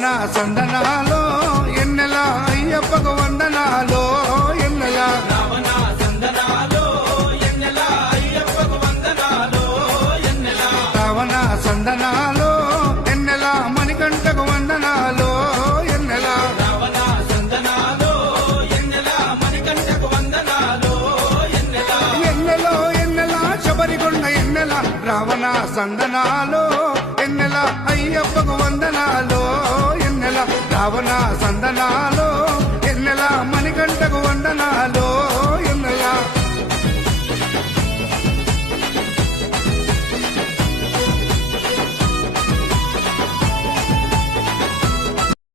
Ravana సందనాలో ఎన్నెల అయ్యప్పకు వందనాలో ఎన్నెల Ravana సందనాలో ఎన్నెల అయ్యప్పకు వందనాలో ఎన్నెల Ravana సందనాలో ఎన్నెల మణికంఠకు వందనాలో ఎన్నెల Ravana సందనాలో ఎన్నెల మణికంఠకు వందనాలో ఎన్నెల ఎన్నెలో ఎన్నెల శబరికొండ ఎన్నెల Ravana సందనాలో ఎన్నెల అయ్యప్పకు వందనాలో ఎన్నెల Ravana సందనాలో